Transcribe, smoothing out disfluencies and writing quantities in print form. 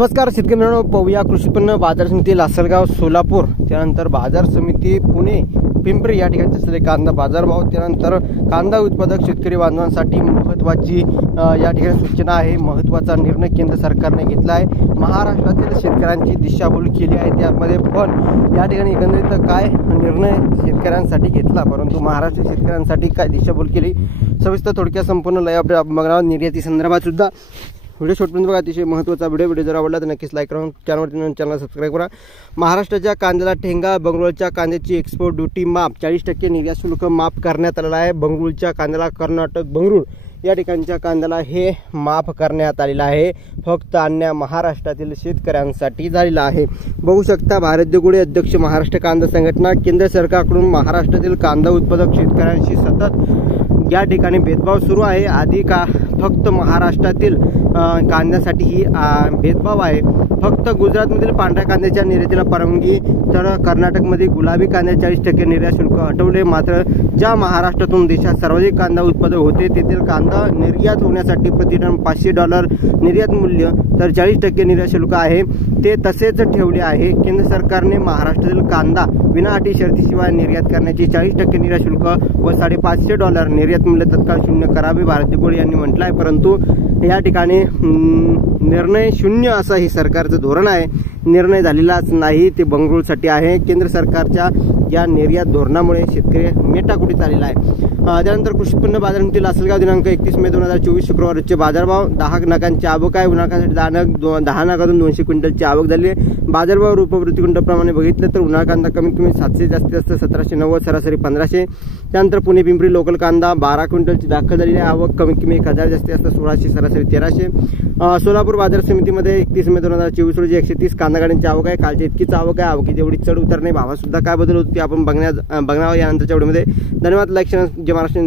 नमस्कार शेतकरी मित्रांनो, पाहूया कृषी उत्पन्न बाजार समिती लासलगाव सोलापूर, त्यानंतर बाजार समिती पुणे पिंपरी या ठिकाणी असलेले कांदा बाजारभाव, त्यानंतर कांदा उत्पादक शेतकरी बांधवांसाठी महत्त्वाची या ठिकाणी सूचना आहे। महत्त्वाचा निर्णय केंद्र सरकारने घेतला आहे। महाराष्ट्रातील शेतकऱ्यांची दिशाभूल केली आहे। त्यामध्ये पण या ठिकाणी एकंदरीत काय निर्णय शेतकऱ्यांसाठी घेतला, परंतु महाराष्ट्र शेतकऱ्यांसाठी काय दिशाभूल केली, सविस्तर थोडक्यात संपूर्ण लय अपडेट आपण बघणार आहोत। निर्याती संदर्भात सुद्धा व्हिडिओ शेवटपर्यंत बघा, अतिशय महत्त्वाचा व्हिडिओ जर आवडला तर नक्कीच लाईक करा, चॅनल सबस्क्राईब करा। महाराष्ट्राच्या कांद्याला ठेंगा, बंगळूरच्या कांद्याची एक्सपोर्ट ड्युटी माफ 40% निर्यात शुल्क माफ करण्यात आलेला आहे। बंगळूरच्या कांद्याला कर्नाटक बंगळूर या ठिकाणच्या कांद्याला हे माफ करण्यात आलेला आहे। फक्त अन्य महाराष्ट्रातील शेतकऱ्यांसाठी झालेला आहे। बघू शकता, भारत देगुडे अध्यक्ष महाराष्ट्र कांदा संघटना, केंद्र सरकारकडून महाराष्ट्रातील कांदा उत्पादक शेतकऱ्यांशी सतत या ठिकाणी भेदभाव सुरू आहे। आधी का फक्त महाराष्ट्रातील कांद्यासाठी ही भेदभाव आहे। फक्त गुजरातमधील पांढऱ्या कांद्याच्या निर्यातीला परवानगी, तर कर्नाटकमध्ये गुलाबी कांद्या 40% निर्यात शुल्क हटवले। मात्र ज्या महाराष्ट्रातून देशात सर्वाधिक कांदा उत्पादक होते तेथील कांदा निर्यात होण्यासाठी प्रतिटन $500 निर्यात मूल्य, तर 40% निर्यात शुल्क आहे ते तसेच ठेवले आहे। केंद्र सरकारने महाराष्ट्रातील कांदा विना अटी शर्तीशिवाय निर्यात करण्याची 40% निर्यात शुल्क व $550 निर्यात मूल्य तत्काळ शून्य करावे, भारत देगुडे यांनी म्हटलं आहे। परंतु या ठिकाणी निर्णय शून्य असं हे सरकारचं धोरण आहे। निर्णय झालेलाच नाही, ते बंगळूरसाठी आहे। केंद्र सरकारच्या या निर्यात धोरणामुळे शेतकरी मेटाकुटीत आलेला आहे। त्यानंतर कृषी उत्पन्न बाजार समिती लासलगाव दिनांक 31 मे 2024 शुक्रवार रोजचे बाजारभाव, 10 नगांची आवक आहे। उन्हाळ्यासाठी 10 नगातून 200 क्विंटलची आवक झाली आहे। बाजारभाव रुपये प्रति क्विंटल प्रमाणे बघितलं तर उन्हाळा कांदा कमीत कमी 700, जास्तीत जास्त 1790, सरासरी 1500। त्यानंतर पुणे पिंपरी लोकल कांदा 12 क्विंटलची दाखल झालेली आहे। आवक कमीत कमी 1000, जास्तीत जास्त 1600, सरासरी 1300। सोलापूर बाजार समितीमध्ये 31 मे 2024 रोजी 130 कांदा गाड्यांची आवक आहे। कालची इतकीच आवक आहे। आवकीत एवढी चढ उतर नाही, भावात सुद्धा काय बदल होते आपण बघणार यानंतरच्या व्हिडिओमध्ये। धन्यवाद, लाईक, जय महाराष्ट्र।